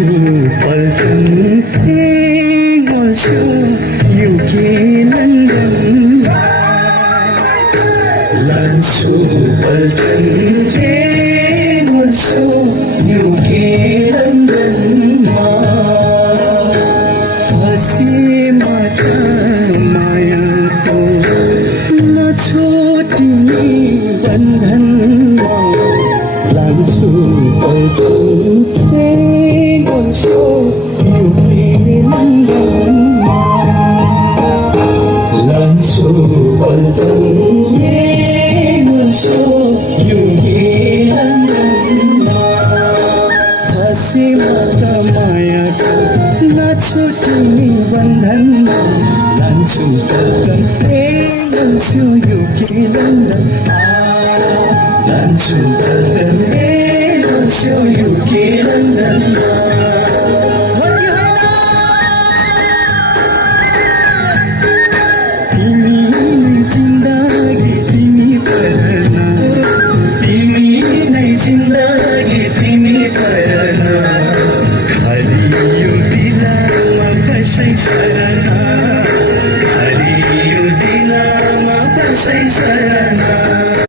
लान्छु पल्टन बोल्छु युके लन्डनमा लान्छु पल्टन बोल्छु युके लन्डनमा फसेमा त मायाको नछोड्ने बन्धनमा लान्छु पल्टन बोल्छु युके लन्डनमा लान्छु पल्टन बोल्छु युके लन्डनमा फसेमा त मायाको नछुट्ने बन्धनमा लान्छु पल्टन बोल्छु युके लन्डन लान्छु पल्टन बोल्छु युके लन्डनमा जिंदगी तिमी पढ्न